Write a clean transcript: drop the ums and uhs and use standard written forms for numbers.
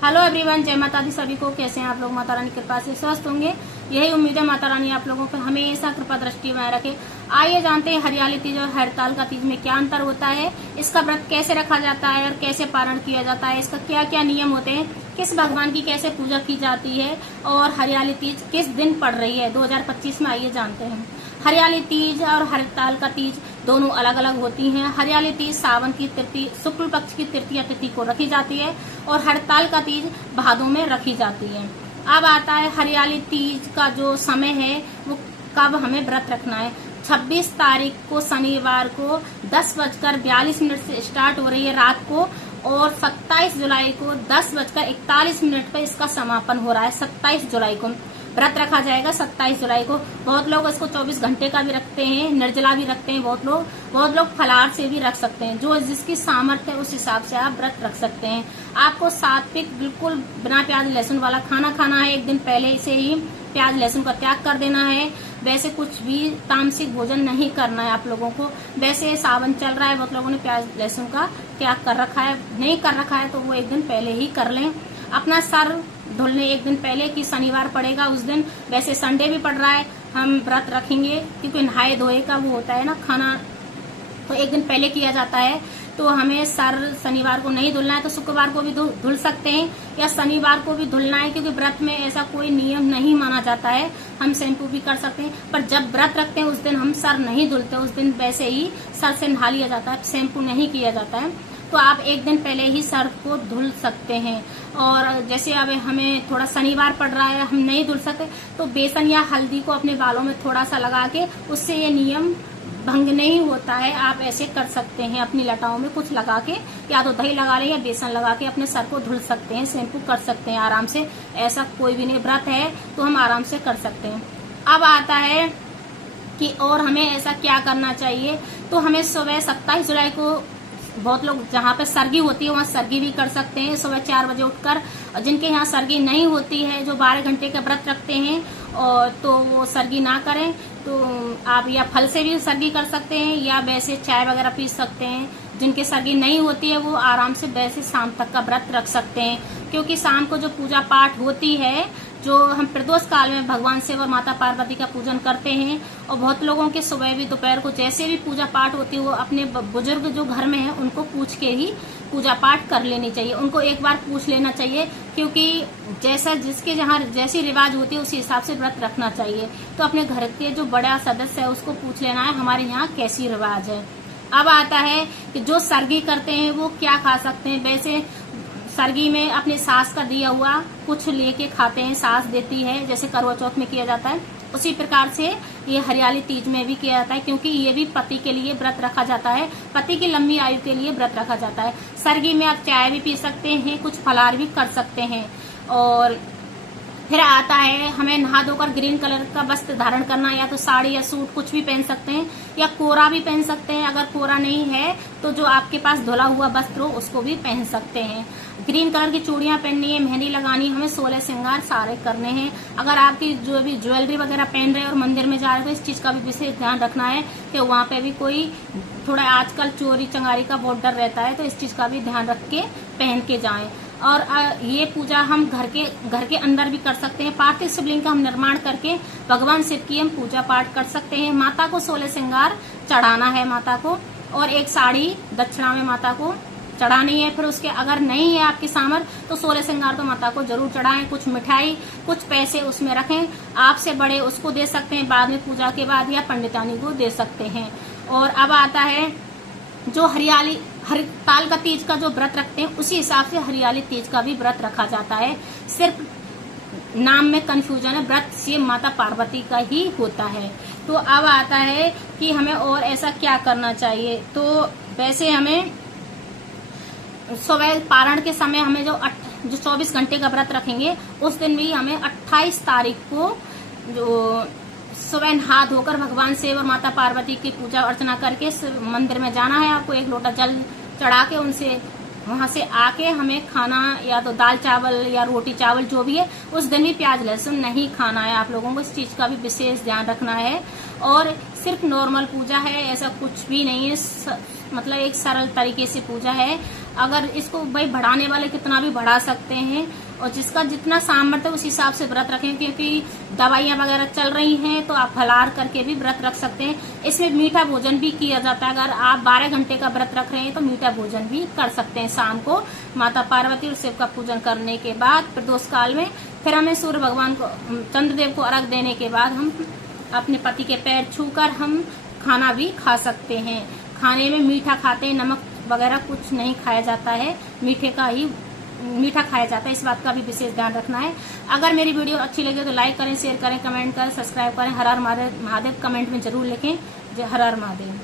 Hello everyone, जय माता दी सभी को। कैसे हैं आप लोग? माता रानी की कृपा से स्वस्थ होंगे, यही उम्मीद है। माता रानी आप लोगों पर हमेशा कृपा दृष्टि बनाए रखे। आइए जानते हैं हरियाली तीज और हड़ताल का तीज में क्या अंतर होता है, इसका व्रत कैसे रखा जाता है और कैसे पारण किया जाता है, इसका क्या क्या नियम होते हैं, किस भगवान की कैसे पूजा की जाती है और हरियाली तीज किस दिन पड़ रही है 2025 में। आइए जानते हैं। हरियाली तीज और हड़ताल का तीज दोनों अलग अलग होती हैं। हरियाली तीज सावन की तृतीय शुक्ल पक्ष की तृतीय तिथि को रखी जाती है और हड़ताल का तीज भादों में रखी जाती है। अब आता है हरियाली तीज का जो समय है वो कब हमें व्रत रखना है। 26 तारीख को शनिवार को 10:42 से स्टार्ट हो रही है रात को और 27 जुलाई को 10:41 पर इसका समापन हो रहा है। 27 जुलाई को व्रत रखा जाएगा। 27 जुलाई को बहुत लोग इसको 24 घंटे का भी रखते हैं, निर्जला भी रखते हैं। बहुत लोग फलाहार से भी रख सकते हैं। जो जिसकी सामर्थ्य है उस हिसाब से आप व्रत रख सकते हैं। आपको सात्विक बिल्कुल बिना प्याज लहसुन वाला खाना खाना है। एक दिन पहले से ही प्याज लहसुन का त्याग कर देना है। वैसे कुछ भी तामसिक भोजन नहीं करना है आप लोगों को। वैसे सावन चल रहा है, बहुत लोगों ने प्याज लहसुन का त्याग कर रखा है, नहीं कर रखा है तो वो एक दिन पहले ही कर लें। अपना सर धुलने एक दिन पहले कि शनिवार पड़ेगा उस दिन, वैसे संडे भी पड़ रहा है, हम व्रत रखेंगे क्योंकि नहाए धोए का वो होता है ना खाना, तो एक दिन पहले किया जाता है। तो हमें सर शनिवार को नहीं धुलना है तो शुक्रवार को भी धुल सकते हैं या शनिवार को भी धुलना है, क्योंकि व्रत में ऐसा कोई नियम नहीं माना जाता है। हम शैम्पू भी कर सकते हैं, पर जब व्रत रखते हैं उस दिन हम सर नहीं धुलते। उस दिन वैसे ही सर से नहा लिया जाता है, शैम्पू नहीं किया जाता है। तो आप एक दिन पहले ही सर को धुल सकते हैं। और जैसे अब हमें थोड़ा शनिवार पड़ रहा है, हम नहीं धुल सकते, तो बेसन या हल्दी को अपने बालों में थोड़ा सा लगा के, उससे ये नियम भंग नहीं होता है। आप ऐसे कर सकते हैं, अपनी लटाओं में कुछ लगा के, या तो दही लगा लें या बेसन लगा के अपने सर को धुल सकते हैं, शैम्पू कर सकते हैं आराम से। ऐसा कोई भी नहीं, व्रत है तो हम आराम से कर सकते हैं। अब आता है कि और हमें ऐसा क्या करना चाहिए। तो हमें सुबह 27 जुलाई को बहुत लोग जहाँ पे सरगी होती है वहाँ सरगी भी कर सकते हैं सुबह 4 बजे उठकर। जिनके यहाँ सरगी नहीं होती है, जो 12 घंटे का व्रत रखते हैं, और तो वो सरगी ना करें तो आप या फल से भी सरगी कर सकते हैं या वैसे चाय वगैरह पी सकते हैं। जिनके सरगी नहीं होती है वो आराम से वैसे शाम तक का व्रत रख सकते हैं, क्योंकि शाम को जो पूजा पाठ होती है, जो हम प्रदोष काल में भगवान शिव और माता पार्वती का पूजन करते हैं, और बहुत लोगों के सुबह भी दोपहर को जैसे भी पूजा पाठ होती है वो अपने बुजुर्ग जो घर में है उनको पूछ के ही पूजा पाठ कर लेनी चाहिए। उनको एक बार पूछ लेना चाहिए, क्योंकि जैसा जिसके जहाँ जैसी रिवाज होती है उसी हिसाब से व्रत रखना चाहिए। तो अपने घर के जो बड़ा सदस्य है उसको पूछ लेना है हमारे यहाँ कैसी रिवाज है। अब आता है कि जो सरगी करते हैं वो क्या खा सकते हैं। वैसे सरगी में अपने सास का दिया हुआ कुछ लेके खाते हैं, सास देती है, जैसे करवा चौथ में किया जाता है उसी प्रकार से ये हरियाली तीज में भी किया जाता है, क्योंकि ये भी पति के लिए व्रत रखा जाता है, पति की लंबी आयु के लिए व्रत रखा जाता है। सरगी में आप चाय भी पी सकते हैं, कुछ फलाहार भी कर सकते हैं। और फिर आता है हमें नहा धोकर ग्रीन कलर का वस्त्र धारण करना, या तो साड़ी या सूट कुछ भी पहन सकते हैं, या कोरा भी पहन सकते हैं। अगर कोरा नहीं है तो जो आपके पास धुला हुआ वस्त्र हो उसको भी पहन सकते हैं। ग्रीन कलर की चूड़ियां पहननी है, मेहंदी लगानी, हमें 16 श्रृंगार सारे करने हैं। अगर आपकी जो भी ज्वेलरी वगैरह पहन रहे हैं और मंदिर में जा रहे हैं तो इस चीज का भी विशेष ध्यान रखना है कि वहाँ पे भी कोई थोड़ा आजकल चोरी चंगारी का बहुत डर रहता है, तो इस चीज का भी ध्यान रख के पहन के जाएं। और ये पूजा हम घर के अंदर भी कर सकते हैं। पार्थिव शिवलिंग का हम निर्माण करके भगवान शिव की हम पूजा पाठ कर सकते हैं। माता को 16 श्रृंगार चढ़ाना है माता को, और एक साड़ी दक्षिणा में माता को चढ़ानी है। फिर उसके अगर नहीं है आपकी सामर्थ्य तो 16 श्रृंगार तो माता को जरूर चढ़ाएं। कुछ मिठाई कुछ पैसे उसमें रखें, आपसे बड़े उसको दे सकते हैं बाद में पूजा के बाद, या पंडितानी को दे सकते हैं। और अब आता है जो हरिताल का तीज का जो व्रत रखते हैं उसी हिसाब से हरियाली तीज का भी व्रत रखा जाता है। सिर्फ नाम में कंफ्यूजन है, व्रत शिव माता पार्वती का ही होता है। तो अब आता है कि हमें और ऐसा क्या करना चाहिए। तो वैसे हमें सुबह पारण के समय हमें जो 24 घंटे का व्रत रखेंगे उस दिन भी हमें 28 तारीख को जो सुबह नहा धोकर भगवान शिव और माता पार्वती की पूजा अर्चना करके मंदिर में जाना है। आपको एक लोटा जल चढ़ा के उनसे वहां से आके हमें खाना, या तो दाल चावल या रोटी चावल जो भी है, उस दिन भी प्याज लहसुन नहीं खाना है। आप लोगों को इस चीज का भी विशेष ध्यान रखना है। और सिर्फ नॉर्मल पूजा है, ऐसा कुछ भी नहीं है, मतलब एक सरल तरीके से पूजा है। अगर इसको भाई बढ़ाने वाले कितना भी बढ़ा सकते हैं, और जिसका जितना सामर्थ्य उस हिसाब से व्रत रखें, क्योंकि दवाइयां वगैरह चल रही हैं तो आप फलाहार करके भी व्रत रख सकते हैं। इसमें मीठा भोजन भी किया जाता है। अगर आप 12 घंटे का व्रत रख रहे हैं तो मीठा भोजन भी कर सकते हैं। शाम को माता पार्वती और शिव का पूजन करने के बाद प्रदोष काल में फिर हमें सूर्य भगवान को, चंद्रदेव को अर्घ देने के बाद हम अपने पति के पैर छूकर हम खाना भी खा सकते हैं। खाने में मीठा खाते हैं, नमक वगैरह कुछ नहीं खाया जाता है, मीठा खाया जाता है। इस बात का भी विशेष ध्यान रखना है। अगर मेरी वीडियो अच्छी लगे तो लाइक करें, शेयर करें, कमेंट करें, सब्सक्राइब करें। हर हर महादेव कमेंट में जरूर लिखें। जय हर हर महादेव।